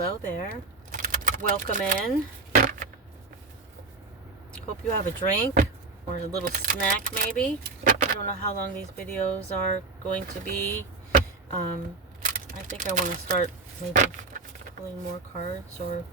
Hello there. Welcome in. Hope you have a drink or a little snack maybe. I don't know how long these videos are going to be. I think I want to start maybe pulling more cards or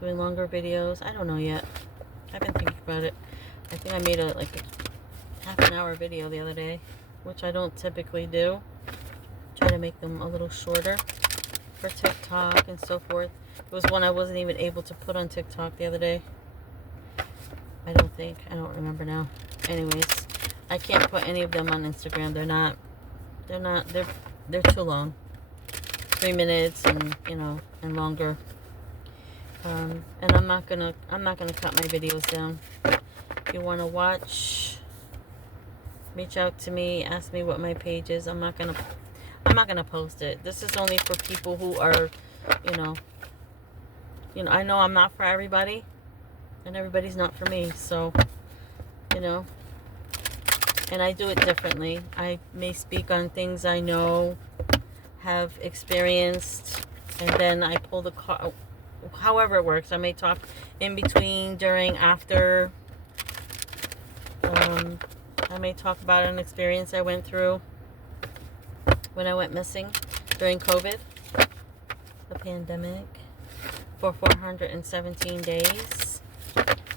doing longer videos. I don't know yet. I've been thinking about it. I think I made a half an hour video the other day, which I don't typically do. Try to make them a little shorter for TikTok and so forth. It was one I wasn't even able to put on TikTok the other day. I don't remember now. Anyways, I can't put any of them on Instagram. They're too long. 3 minutes and and longer. And I'm not gonna cut my videos down. If you wanna watch, reach out to me, ask me what my page is. I'm not gonna post it. This is only for people who are, I know I'm not for everybody, and everybody's not for me. So, and I do it differently. I may speak on things I know, have experienced, and then I pull the card. However it works. I may talk in between, during, after. I may talk about an experience I went through when I went missing during COVID, the pandemic, for 417 days.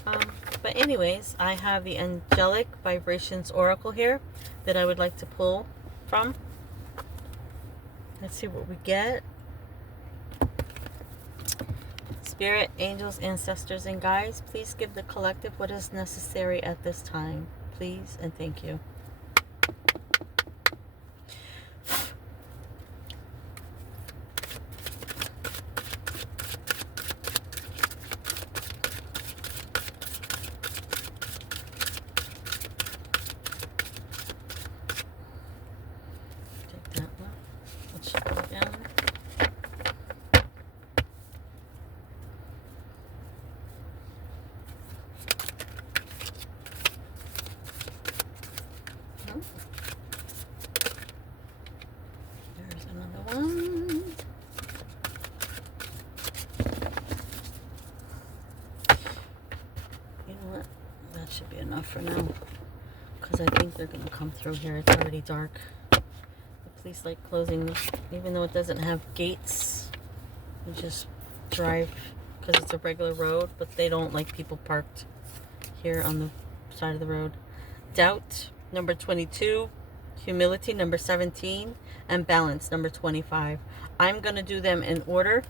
But anyways, I have the Angelic Vibrations Oracle here that I would like to pull from. Let's see what we get. Spirit, angels, ancestors, and guides, please give the collective what is necessary at this time. Please and thank you. Take that one. Let's shuffle it down. There's another one. You know what? That should be enough for now. Because I think they're going to come through here. It's already dark. The police like closing, even though it doesn't have gates. You just drive because it's a regular road. But they don't like people parked here on the side of the road. Doubt, number 22. Humility, number 17. And balance, number 25. I'm going to do them in order.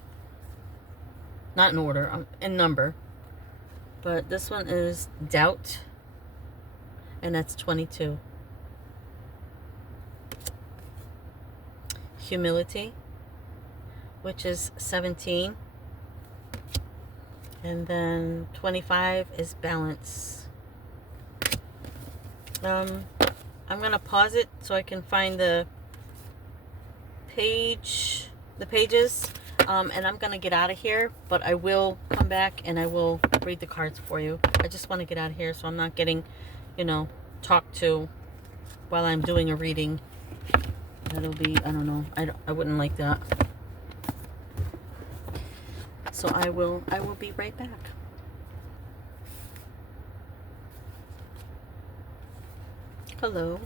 Not in order, in number. But this one is doubt. And that's 22. Humility, which is 17. And then 25 is balance. I'm going to pause it so I can find the pages. And I'm going to get out of here, but I will come back and I will read the cards for you. I just want to get out of here so I'm not getting, talked to while I'm doing a reading. That'll be, I don't know. I wouldn't like that. So I will be right back. Hello.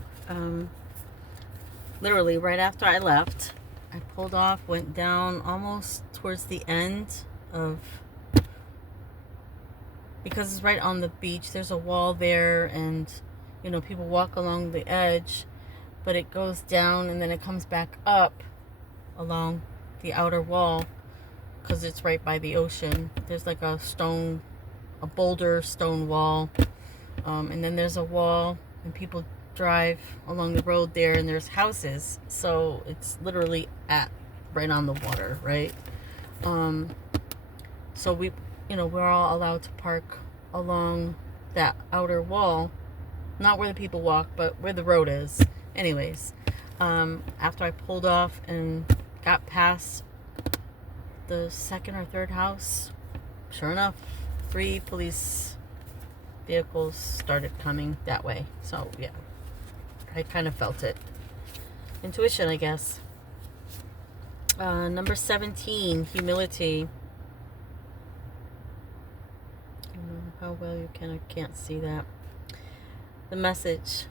Literally right after I left, I pulled off, went down almost towards the end of, because it's right on the beach. There's a wall there, and people walk along the edge, but it goes down and then it comes back up along the outer wall because it's right by the ocean. There's like a boulder stone wall, and then there's a wall, and people drive along the road there, and there's houses, so it's literally right on the water, right? So we're all allowed to park along that outer wall, not where the people walk, but where the road is. Anyways, after I pulled off and got past the second or third house, sure enough, 3 police vehicles started coming that way. So yeah, I kind of felt it. Intuition, I guess. Number 17, humility. I don't know how well you can't see that. The message.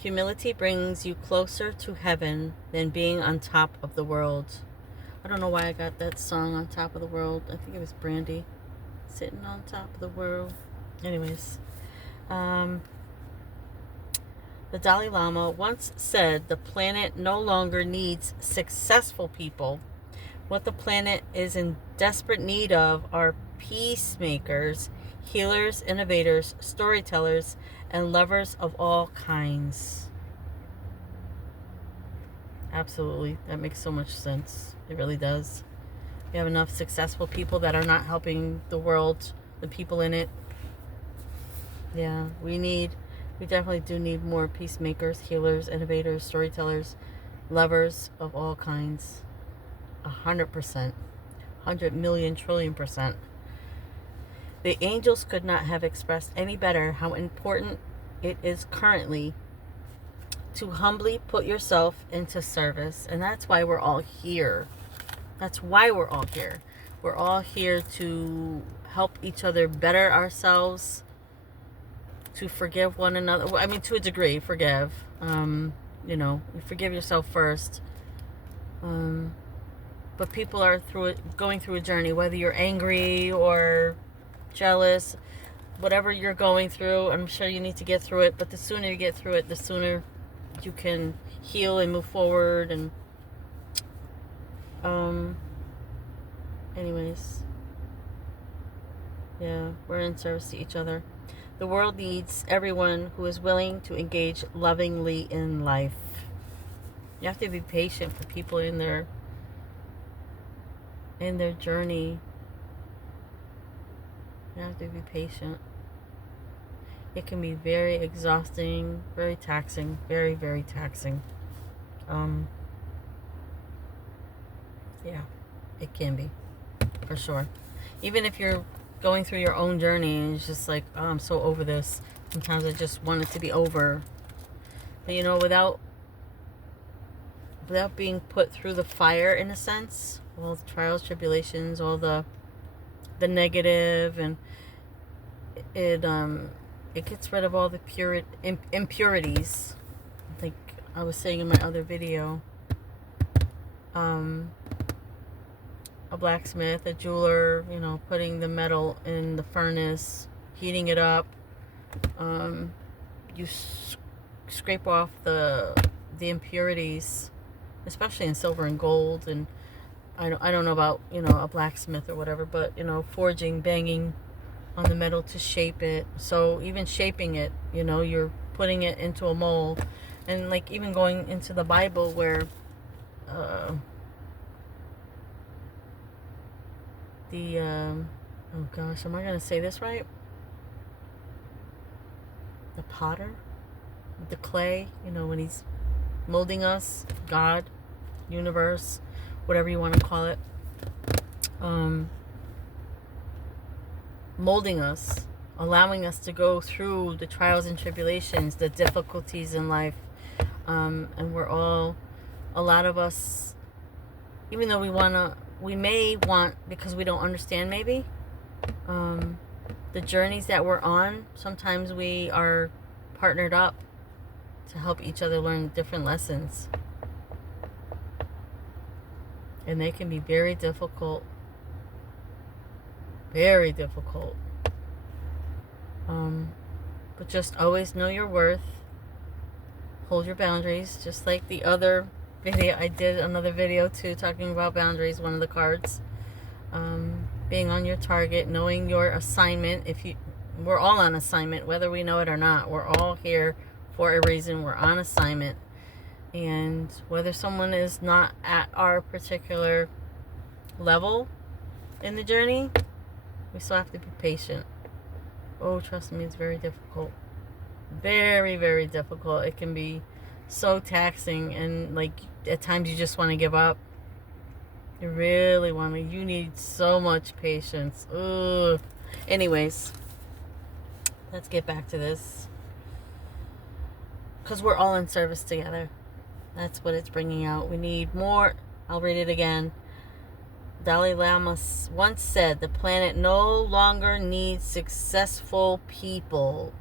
Humility brings you closer to heaven than being on top of the world. I don't know why I got that song, On Top of the World. I think it was Brandy. Sitting on top of the world. Anyways. The Dalai Lama once said the planet no longer needs successful people. What the planet is in desperate need of are peacemakers, healers, innovators, storytellers, and lovers of all kinds. Absolutely. That makes so much sense. It really does. We have enough successful people that are not helping the world, the people in it. Yeah, we definitely do need more peacemakers, healers, innovators, storytellers, lovers of all kinds. 100%. 100 million trillion %. The angels could not have expressed any better how important it is currently to humbly put yourself into service. And that's why we're all here. That's why we're all here. We're all here to help each other better ourselves, to forgive one another. I mean, to a degree, forgive. You forgive yourself first. But people are going through a journey, whether you're angry or jealous, whatever you're going through. I'm sure you need to get through it, but the sooner you get through it, the sooner you can heal and move forward. And anyways, yeah, we're in service to each other. The world needs everyone who is willing to engage lovingly in life. You have to be patient for people in their journey. You have to be patient. It can be very exhausting, very taxing, very, very taxing. Yeah, it can be, for sure. Even if you're going through your own journey and it's just like, oh, I'm so over this. Sometimes I just want it to be over. But without being put through the fire, in a sense, all the trials, tribulations, all the negative, and it gets rid of all the impurities. I think I was saying in my other video, a blacksmith, a jeweler, putting the metal in the furnace, heating it up. You scrape off the impurities, especially in silver and gold. And I don't know about, a blacksmith or whatever, but, forging, banging on the metal to shape it. So even shaping it, you're putting it into a mold. And like even going into the Bible where oh gosh, am I going to say this right? The potter, the clay, when he's molding us, God, universe, whatever you want to call it, molding us, allowing us to go through the trials and tribulations, the difficulties in life. And we're all, a lot of us, even though we may want, because we don't understand maybe, the journeys that we're on, sometimes we are partnered up to help each other learn different lessons. And they can be very difficult. Very difficult. But just always know your worth. Hold your boundaries. Just like the other video, I did another video too, talking about boundaries, one of the cards. Being on your target, knowing your assignment. We're all on assignment, whether we know it or not. We're all here for a reason. We're on assignment. And whether someone is not at our particular level in the journey, we still have to be patient. Oh, trust me, it's very difficult. Very, very difficult. It can be so taxing, and like at times you just want to give up. You really want to. You need so much patience. Ugh. Anyways, let's get back to this. Because we're all in service together. That's what it's bringing out. We need more. I'll read it again. Dalai Lama once said, the planet no longer needs successful people.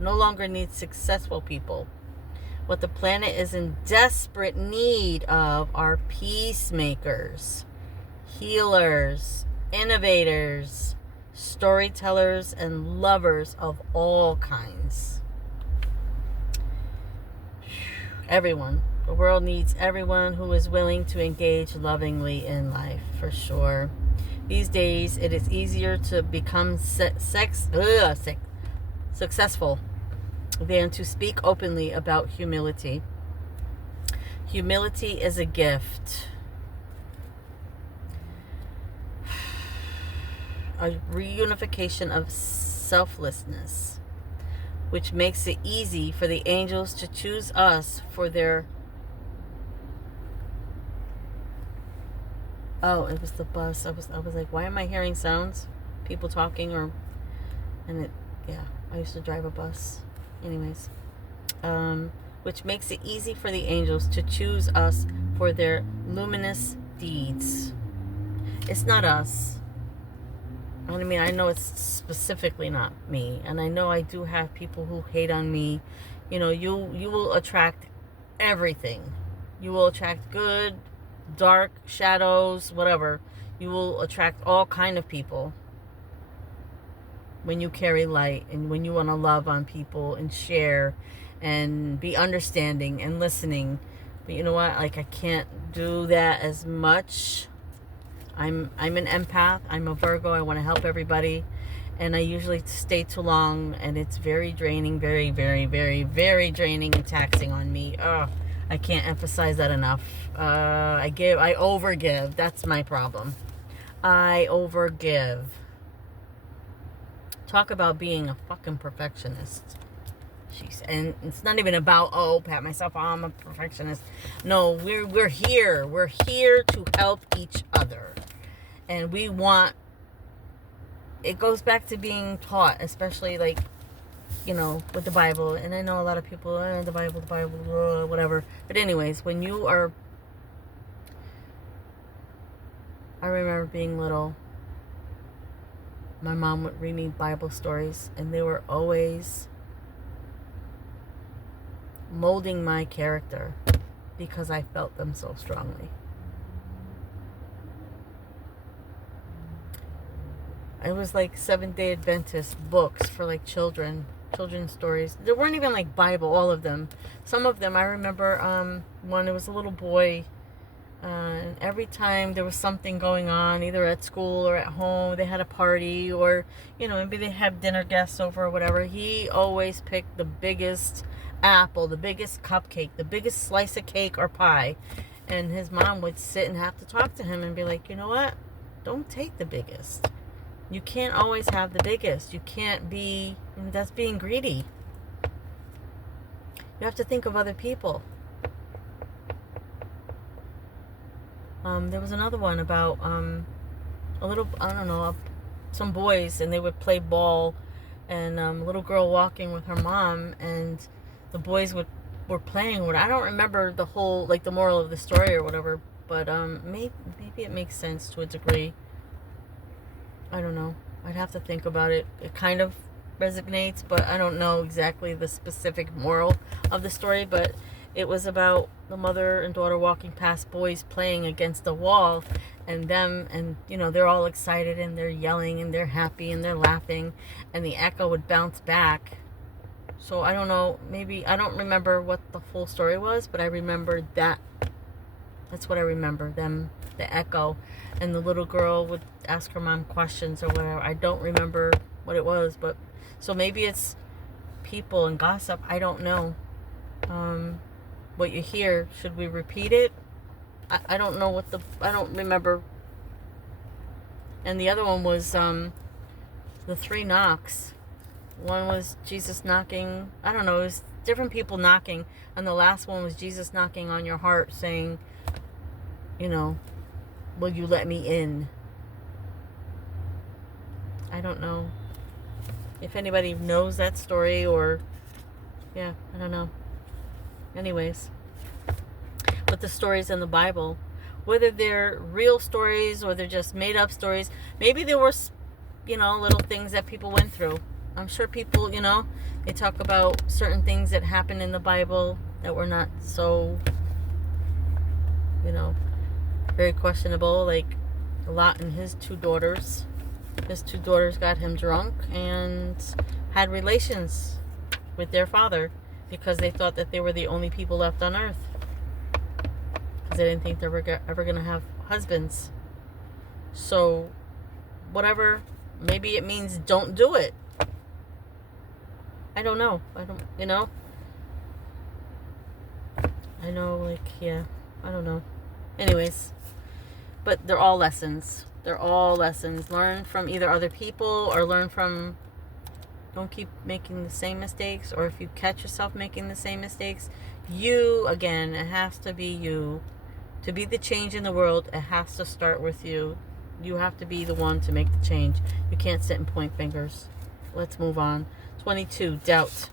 No longer needs successful people. What the planet is in desperate need of are peacemakers, healers, innovators, storytellers, and lovers of all kinds. Everyone. The world needs everyone who is willing to engage lovingly in life, for sure. These days, it is easier to become successful than to speak openly about humility. Humility is a gift. A reunification of selflessness, which makes it easy for the angels to choose us for their... Oh, it was the bus. I was like, why am I hearing sounds? People talking I used to drive a bus. Anyways. Which makes it easy for the angels to choose us for their luminous deeds. It's not us. I mean, I know it's specifically not me. And I know I do have people who hate on me. You know, you will attract everything. You will attract good, dark, shadows, whatever. You will attract all kind of people when you carry light and when you want to love on people and share and be understanding and listening. But you know what? Like, I can't do that as much. I'm an empath. I'm a Virgo. I want to help everybody. And I usually stay too long, and it's very draining, very, very, very, very draining and taxing on me. I can't emphasize that enough. I overgive. That's my problem. I overgive. Talk about being a fucking perfectionist. And it's not even about, pat myself on, I'm a perfectionist. No, we're here. We're here to help each other. And we want, it goes back to being taught, especially like, you know, with the Bible. And I know a lot of people, the Bible, whatever. But anyways, when you are, I remember being little, my mom would read me Bible stories, and they were always molding my character because I felt them so strongly. It was like Seventh-day Adventist books for like children's stories. There weren't even like Bible, all of them. Some of them, I remember when it was a little boy, and every time there was something going on, either at school or at home, they had a party, or, you know, maybe they had dinner guests over or whatever, he always picked the biggest apple, the biggest cupcake, the biggest slice of cake or pie. And his mom would sit and have to talk to him and be like, you know what? Don't take the biggest. You can't always have the biggest. You can't be, that's being greedy. You have to think of other people. There was another one about some boys, and they would play ball, and a little girl walking with her mom, and the boys were playing with. I don't remember the whole, like, the moral of the story or whatever, but maybe it makes sense to a degree. I don't know. I'd have to think about it. It kind of resonates, but I don't know exactly the specific moral of the story. But it was about the mother and daughter walking past boys playing against the wall, and them, and, you know, they're all excited and they're yelling and they're happy and they're laughing, and the echo would bounce back. So I don't know, maybe, I don't remember what the full story was, but I remember that. That's what I remember, the echo. And the little girl would ask her mom questions or whatever. I don't remember what it was, but so maybe it's people and gossip. I don't know. What you hear, should we repeat it? I don't know I don't remember. And the other one was the 3 knocks. One was Jesus knocking. I don't know, it was different people knocking. And the last one was Jesus knocking on your heart saying, you know, will you let me in? I don't know if anybody knows that story, or, yeah, I don't know. Anyways, but the stories in the Bible whether they're real stories or they're just made up stories. Maybe there were, little things that people went through. I'm sure people, they talk about certain things that happened in the Bible that were not so, very questionable, like Lot and his two daughters. His two daughters got him drunk and had relations with their father because they thought that they were the only people left on earth. Because they didn't think they were ever going to have husbands. So, whatever, maybe it means don't do it. I don't know. I don't know. Anyways, but they're all lessons. They're all lessons. Learn from either other people or learn from, don't keep making the same mistakes. Or if you catch yourself making the same mistakes, again, it has to be you. To be the change in the world, it has to start with you. You have to be the one to make the change. You can't sit and point fingers. Let's move on. 22, doubt.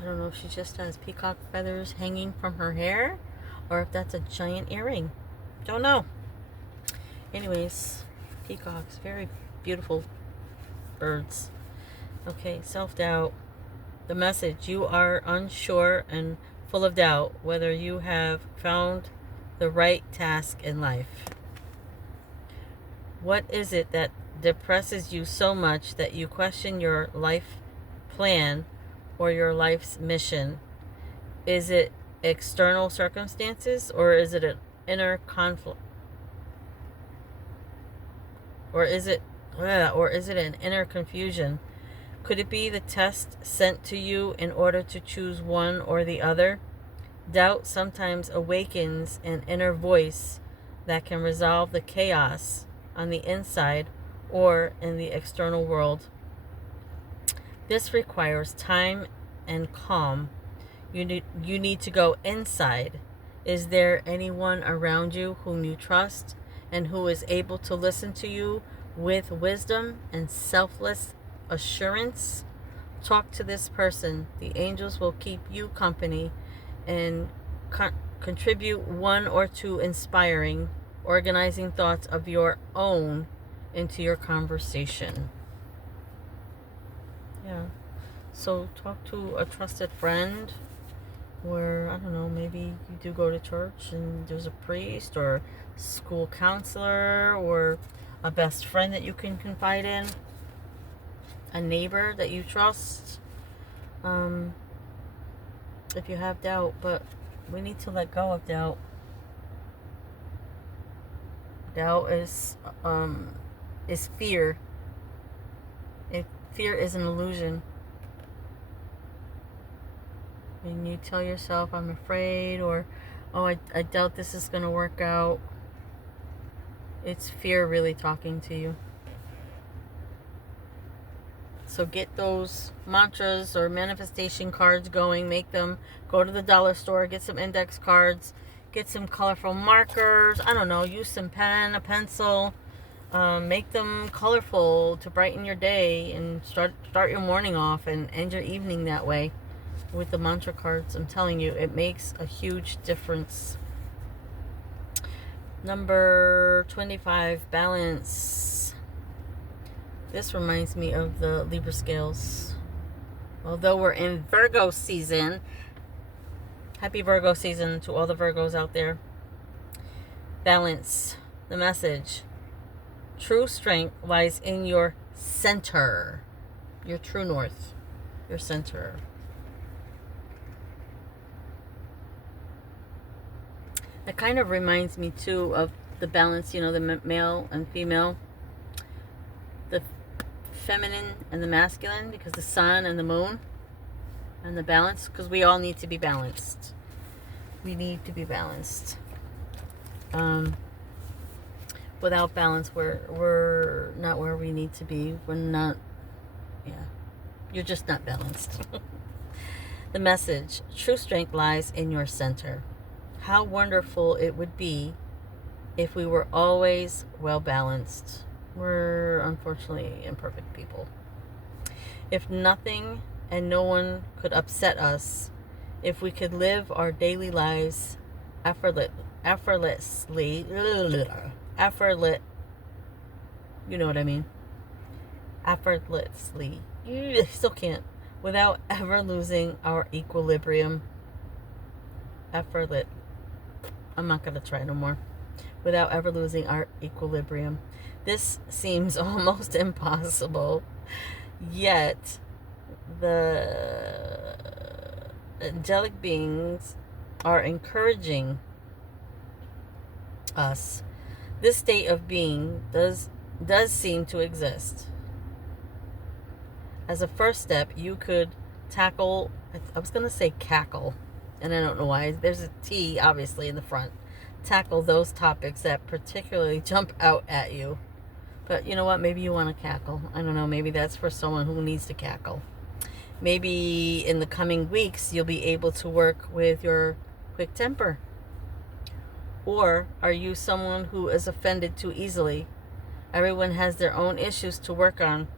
I don't know if she just has peacock feathers hanging from her hair or if that's a giant earring. Don't know. Anyways, peacocks, very beautiful birds. Okay, self-doubt. The message: you are unsure and full of doubt whether you have found the right task in life. What is it that depresses you so much that you question your life plan or your life's mission? Is it external circumstances, or is it an inner conflict? Or is it an inner confusion? Could it be the test sent to you in order to choose one or the other? Doubt sometimes awakens an inner voice that can resolve the chaos on the inside or in the external world. This requires time and calm. You need to go inside. Is there anyone around you whom you trust and who is able to listen to you with wisdom and selfless assurance? Talk to this person. The angels will keep you company and contribute one or two inspiring, organizing thoughts of your own into your conversation. Yeah. So talk to a trusted friend, where, I don't know, maybe you do go to church and there's a priest or school counselor or a best friend that you can confide in, a neighbor that you trust, if you have doubt. But we need to let go of doubt. Doubt is fear. Fear is an illusion. When you tell yourself, I'm afraid, or, oh, I doubt this is going to work out, it's fear really talking to you. So get those mantras or manifestation cards going. Make them. Go to the dollar store, get some index cards, get some colorful markers. I don't know, use some pen, a pencil. Make them colorful to brighten your day and start your morning off and end your evening that way with the mantra cards. I'm telling you, it makes a huge difference. Number 25, balance. This reminds me of the Libra scales. Although we're in Virgo season, happy Virgo season to all the Virgos out there. Balance. The message: true strength lies in your center, your true north, your center. It kind of reminds me too of the balance, the male and female, the feminine and the masculine, because the sun and the moon, and the balance, because we all need to be balanced. We need to be balanced. Without balance, we're not where we need to be. We're not, you're just not balanced. The message: true strength lies in your center. How wonderful it would be if we were always well balanced. We're unfortunately imperfect people. If nothing and no one could upset us, If we could live our daily lives effortlessly, you know what I mean? Effortlessly. Still can't. Without ever losing our equilibrium. I'm not going to try no more. Without ever losing our equilibrium. This seems almost impossible. Yet, the angelic beings are encouraging us. This state of being does seem to exist. As a first step, you could tackle, I was going to say cackle, and I don't know why. There's a T, obviously, in the front. Tackle those topics that particularly jump out at you. But you know what? Maybe you want to cackle. I don't know. Maybe that's for someone who needs to cackle. Maybe in the coming weeks, you'll be able to work with your quick temper. Or are you someone who is offended too easily? Everyone has their own issues to work on.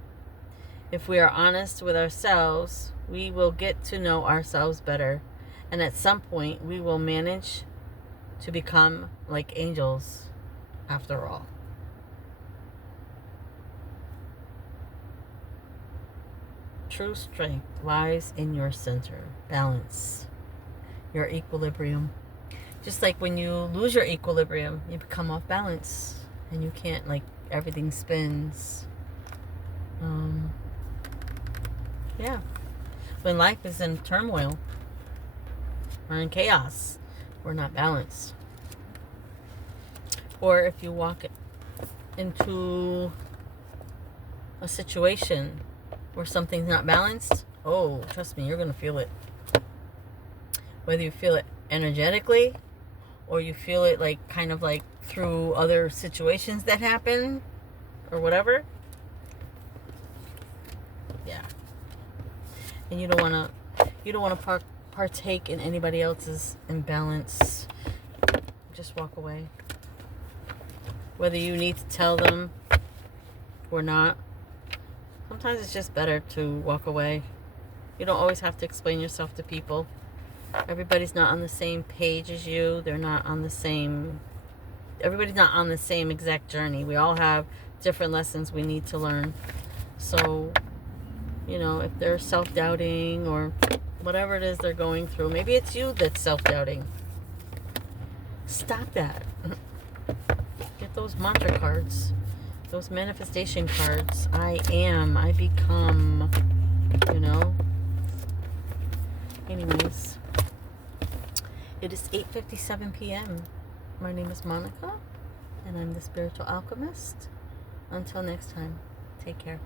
If we are honest with ourselves, we will get to know ourselves better. And at some point, we will manage to become like angels after all. True strength lies in your center, balance, your equilibrium. Just like when you lose your equilibrium, you become off balance and you can't, like, everything spins. Yeah. When life is in turmoil or in chaos, we're not balanced. Or if you walk into a situation where something's not balanced, oh, trust me, you're going to feel it. Whether you feel it energetically or you feel it like kind of like through other situations that happen or whatever. Yeah. And you don't want to partake in anybody else's imbalance. Just walk away. Whether you need to tell them or not, sometimes it's just better to walk away. You don't always have to explain yourself to people. Everybody's not on the same page as you. Everybody's not on the same exact journey. We all have different lessons we need to learn. So, if they're self-doubting or whatever it is they're going through, maybe it's you that's self-doubting. Stop that. Get those mantra cards, those manifestation cards. I am, I become, Anyways, it is 8:57 p.m. My name is Monica, and I'm the Spiritual Alchemist. Until next time, take care.